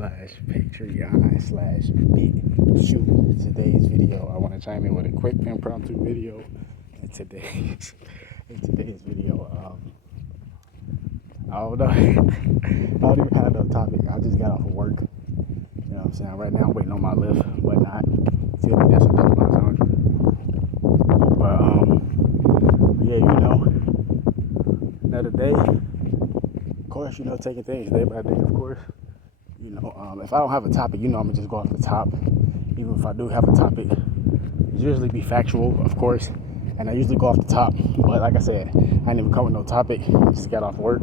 Patreon/BitChute. Today's video, I want to chime in with a quick impromptu video. And today's video, I don't know. I don't even have no topic. I just got off of work. You know what I'm saying? Right now, I'm waiting on my lift, whatnot. Feel me? That's a double entendre. But yeah, another day. Of course, taking things day by day. Of course, if I don't have a topic, I'm gonna just go off the top. Even if I do have a topic, it's usually be factual, of course, and I usually go off the top. But like I said, I ain't even come with no topic. I just got off work,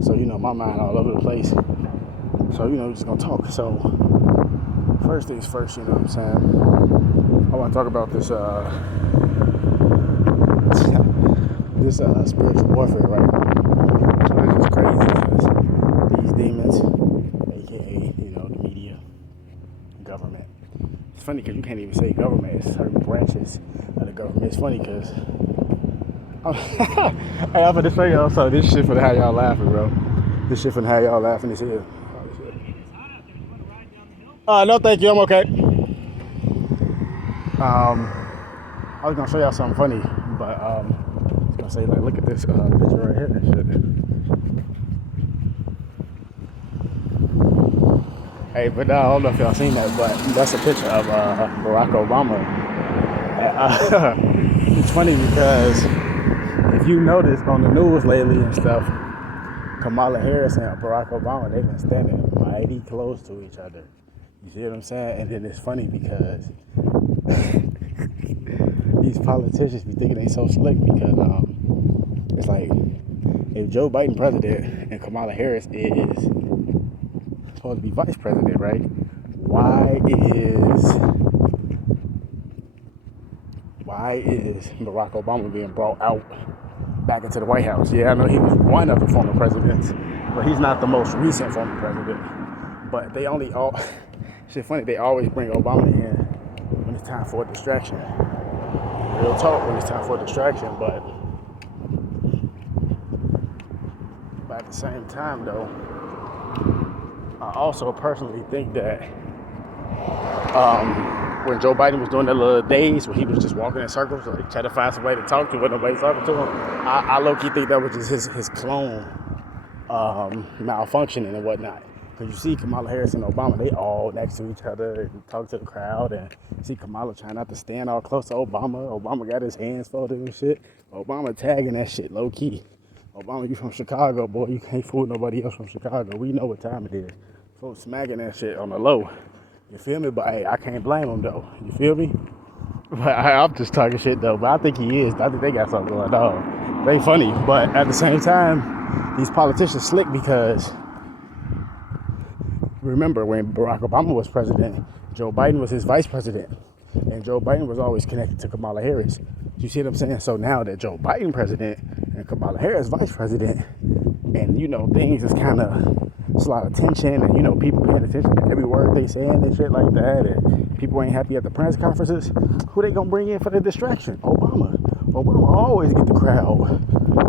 so my mind all over the place. So we're just gonna talk. So first things first, what I'm saying. I want to talk about this this spiritual warfare, right? So it's just crazy because these demons, aka the media, government. It's funny because you can't even say government. It's certain branches of the government. It's funny because hey, I'm gonna show y'all. So this shit for how y'all laughing, bro. This shit for how y'all laughing is here. No, thank you. I'm okay. I was gonna show y'all something funny, but I was gonna say, like, look at this picture right here and shit. Hey, but I don't know if y'all seen that, but that's a picture of Barack Obama. It's funny because if you notice on the news lately and stuff, Kamala Harris and Barack Obama, they've been standing mighty close to each other. You see what I'm saying? And then it's funny because these politicians be thinking they so slick because it's like if Joe Biden president and Kamala Harris is supposed to be vice president, right? Why is Barack Obama being brought out back into the White House? Yeah, I know he was one of the former presidents, but he's not the most recent former president. But they only shit funny, they always bring Obama in when it's time for a distraction. Real talk, when it's time for a distraction, but at the same time though, I also personally think that when Joe Biden was doing that little days where he was just walking in circles, like trying to find somebody to talk to when nobody's talking to him, I low-key think that was just his clone malfunctioning and whatnot. Because you see Kamala Harris and Obama, they all next to each other and talk to the crowd, and you see Kamala trying not to stand all close to Obama. Obama got his hands folded and shit. Obama tagging that shit low-key. Obama, you from Chicago, boy. You can't fool nobody else from Chicago. We know what time it is. Folks smacking that shit on the low. You feel me? But hey, I can't blame him though. You feel me? But I'm just talking shit though. But I think he is. I think they got something going on. They funny, but at the same time, these politicians slick because remember when Barack Obama was president, Joe Biden was his vice president, and Joe Biden was always connected to Kamala Harris. You see what I'm saying? So now that Joe Biden president and Kamala Harris vice president, and things is kind of. It's a lot of tension and, people paying attention to every word they saying and shit like that. And people ain't happy at the press conferences. Who they gonna bring in for the distraction? Obama. Obama always get the crowd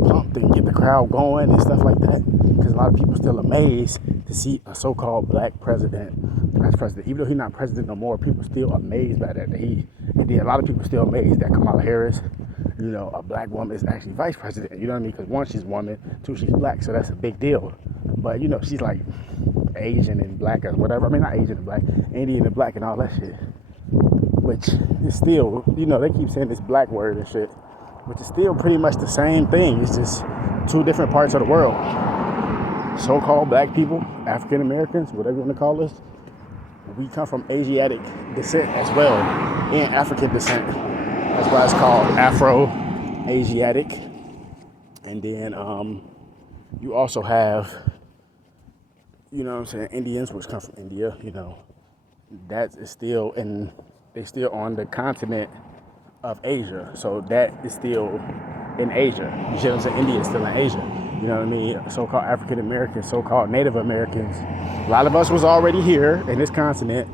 pumped and get the crowd going and stuff like that. Because a lot of people still amazed to see a so-called black president, vice president. Even though he's not president no more, people still amazed by that. And then a lot of people still amazed that Kamala Harris, a black woman is actually vice president. You know what I mean? Because one, she's a woman. Two, she's black. So that's a big deal. But, she's like Asian and black or whatever. I mean, not Asian and black, Indian and black and all that shit. Which is still, they keep saying this black word and shit, which is still pretty much the same thing. It's just two different parts of the world. So-called black people, African Americans, whatever you want to call us, we come from Asiatic descent as well, and African descent. That's why it's called Afro-Asiatic. And then you also have, Indians, which come from India, that is still they still on the continent of Asia. So that is still in Asia. You see what I'm saying? India is still in Asia. You know what I mean? So-called African Americans, so-called Native Americans. A lot of us was already here in this continent,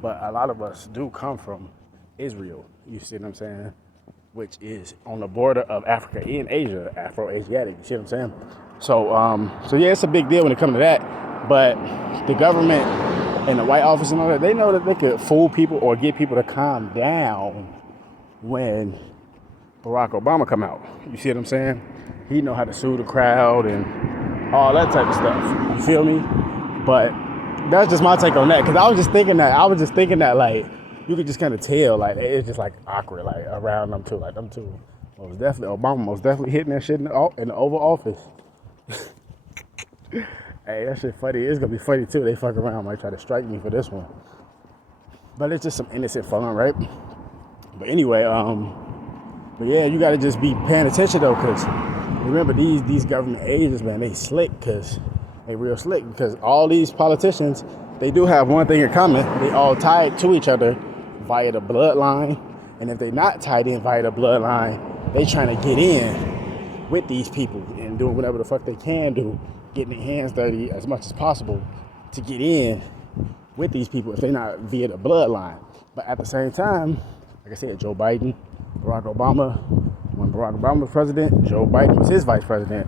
but a lot of us do come from Israel. You see what I'm saying? Which is on the border of Africa and Asia, Afro-Asiatic. You see what I'm saying? So yeah, it's a big deal when it comes to that. But the government and the White Office and all that, they know that they could fool people or get people to calm down when Barack Obama come out. You see what I'm saying? He know how to soothe the crowd and all that type of stuff. You feel me? But that's just my take on that. Because I was just thinking that like you could just kind of tell like it's just like awkward like around them two. Like them two most definitely Obama most definitely hitting that shit in the Oval Office. Hey, that shit funny. It's gonna be funny too. They fuck around, might try to strike me for this one. But it's just some innocent fun, right? But anyway, but yeah, you gotta just be paying attention though, cause remember these government agents, man, they slick, cause they real slick, because all these politicians, they do have one thing in common. They all tied to each other via the bloodline, and if they not tied in via the bloodline, they trying to get in with these people and doing whatever the fuck they can do, getting their hands dirty as much as possible to get in with these people if they're not via the bloodline. But at the same time, like I said, Joe Biden, Barack Obama, when Barack Obama was president, Joe Biden was his vice president.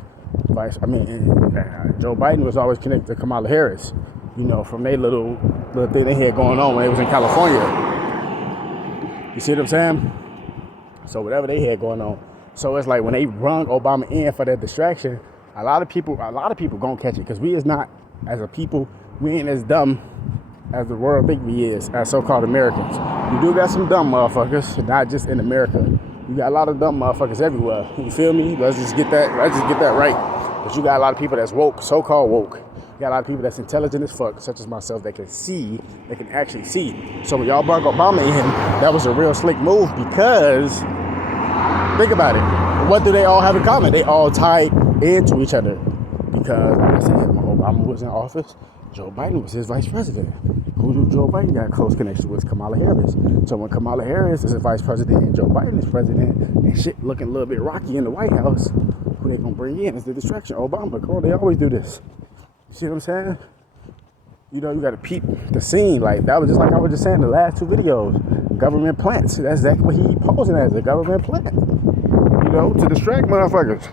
Joe Biden was always connected to Kamala Harris, you know, from their little thing they had going on when they was in California. You see what I'm saying? So whatever they had going on. So it's like when they brung Obama in for that distraction, a lot of people gonna catch it, because we is not, as a people, we ain't as dumb as the world think we is, as so-called Americans. You do got some dumb motherfuckers, not just in America. You got a lot of dumb motherfuckers everywhere. You feel me? Let's just get that right. But you got a lot of people that's woke, so-called woke. You got a lot of people that's intelligent as fuck, such as myself, that can see, that can actually see. So when y'all brought Obama in, that was a real slick move, because think about it. What do they all have in common? They all tied into each other. Because, like I said, when Obama was in office, Joe Biden was his vice president. Who do Joe Biden got a close connection with? Kamala Harris. So when Kamala Harris is the vice president and Joe Biden is president, and shit looking a little bit rocky in the White House, who they gonna bring in is the distraction? Obama. Come on, they always do this. You see what I'm saying? You know, you gotta peep the scene. Like, that was just like I was just saying in the last two videos. Government plants. That's exactly what he posing as, a government plant. You know, to distract motherfuckers.